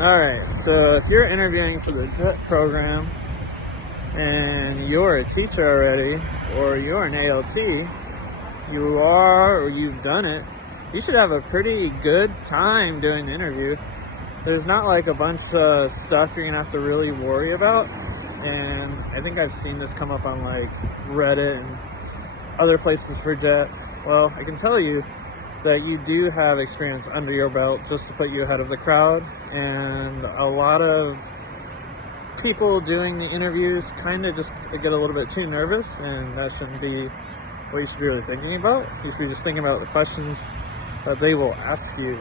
Alright, so if you're interviewing for the JET program and you're a teacher already, or you're an ALT, you are or you've done it, you should have a pretty good time doing the interview. There's not like a bunch of stuff you're gonna have to really worry about, and I think I've seen this come up on like Reddit and other places for JET. Well, I can tell you that you do have experience under your belt just to put you ahead of the crowd, and a lot of people doing the interviews kind of just get a little bit too nervous, and that shouldn't be what you should be really thinking about. You should be just thinking about the questions that they will ask you.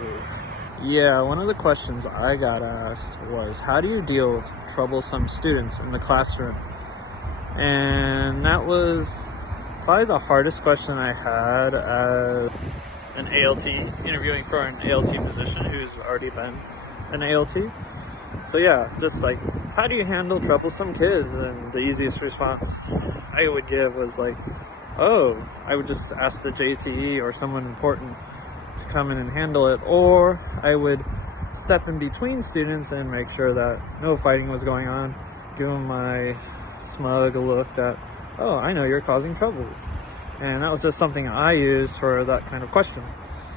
Yeah, one of the questions I got asked was, how do you deal with troublesome students in the classroom? And that was probably the hardest question I had as an ALT, interviewing for an ALT position who's already been an ALT. So yeah, just like, how do you handle troublesome kids? And the easiest response I would give was like, oh, I would just ask the JTE or someone important to come in and handle it, or I would step in between students and make sure that no fighting was going on, give them my smug look that, oh, I know you're causing troubles. And that was just something I used for that kind of question.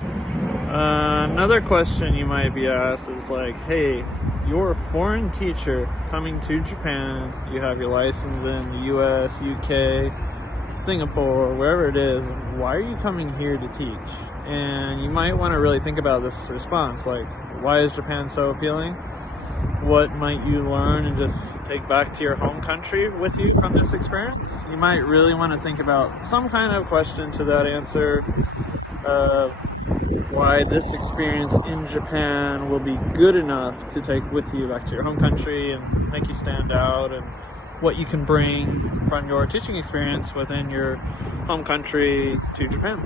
Another question you might be asked is like, hey, you're a foreign teacher coming to Japan, you have your license in the US, UK, Singapore, wherever it is, why are you coming here to teach? And you might want to really think about this response, like, why is Japan so appealing? What might you learn and just take back to your home country with you from this experience? You might really want to think about some kind of question to that answer, why this experience in Japan will be good enough to take with you back to your home country and make you stand out, and what you can bring from your teaching experience within your home country to Japan.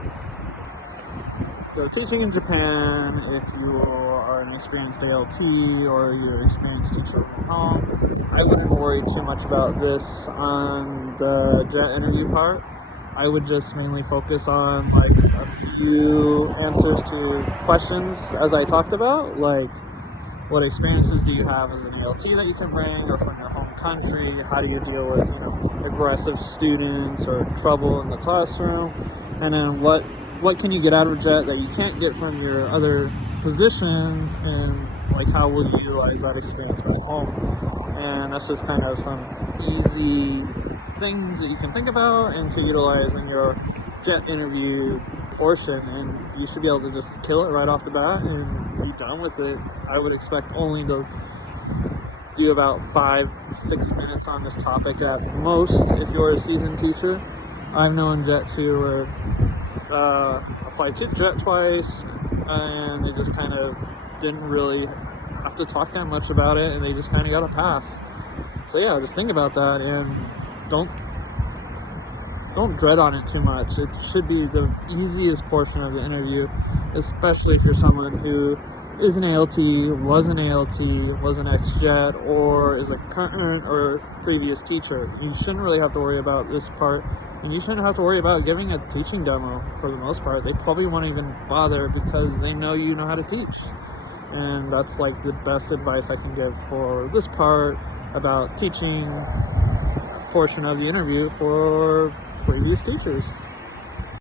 So teaching in Japan, if you are an experienced ALT or you're an experienced teacher from home, I wouldn't worry too much about this on the JET interview part. I would just mainly focus on like a few answers to questions as I talked about, like what experiences do you have as an ALT that you can bring, or from your home country? How do you deal with, aggressive students or trouble in the classroom? And then what can you get out of JET that you can't get from your other position, and like how will you utilize that experience back home? And that's just kind of some easy things that you can think about and to utilize in your JET interview portion, and you should be able to just kill it right off the bat and be done with it. I would expect only to do about 5-6 minutes on this topic at most if you're a seasoned teacher. I've known JETs who applied to JET twice, and they just kind of didn't really have to talk that much about it, and they just kind of got a pass. So yeah, just think about that, and don't dread on it too much. It should be the easiest portion of the interview, especially if you're someone who is an ALT, was an ex-JET, or is a current or previous teacher. You shouldn't really have to worry about this part, and you shouldn't have to worry about giving a teaching demo for the most part. They probably won't even bother because they know you know how to teach. And that's like the best advice I can give for this part about teaching portion of the interview for previous teachers.